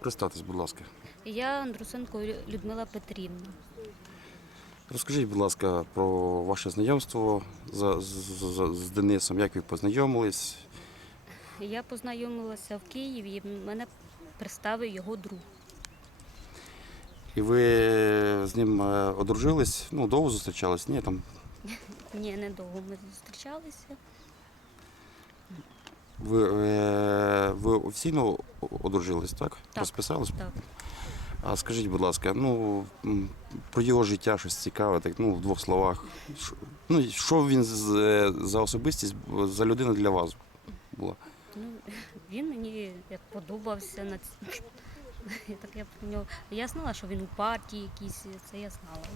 Представтесь, будь ласка. Я Андрусенко Людмила Петрівна. Розкажіть, будь ласка, про ваше знайомство з, з, з, з Денисом, як ви познайомились? Я познайомилася в Києві, і мене представив його друг. І ви з ним е, одружились? Ну, довго зустрічались? Ні, там Ні, недовго ми зустрічалися. ви, е, ви офіційно одружились, так? Так. Розписались? Так. А скажіть, будь ласка, ну про його життя щось цікаве, так ну в двох словах. Що- Ну що він з- е, за особистість, за людина для вас була? Ну, він мені як подобався на ц- так я про нього. Я знала, що він у партії якійсь, це я знала.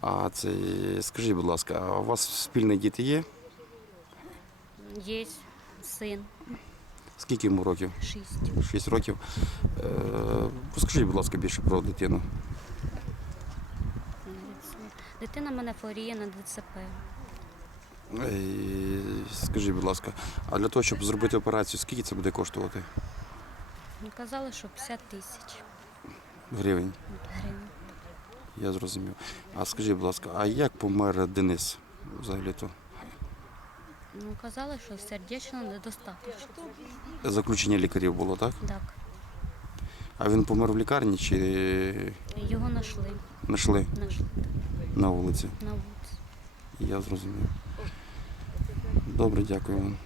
А це скажіть, будь ласка, а у вас спільні діти є? Є син, Скільки йому років? шість. Шість років. Е, розкажіть, будь ласка, більше про дитину. Дитина мене хворіє на ДЦП. Е, скажіть, будь ласка, а для того, щоб зробити операцію, скільки це буде коштувати? Ну, Казали, що 50 тисяч Гривень. гривень. Я зрозумів. А скажіть, будь ласка, а як помер Денис взагалі-то? Ну, казали, що сердечно недостатньо. Заключення лікарів було, так? Так. А він помер в лікарні чи Його знайшли, знайшли Нашли. на вулиці? на вулиці. Я зрозумів. Добре, дякую вам.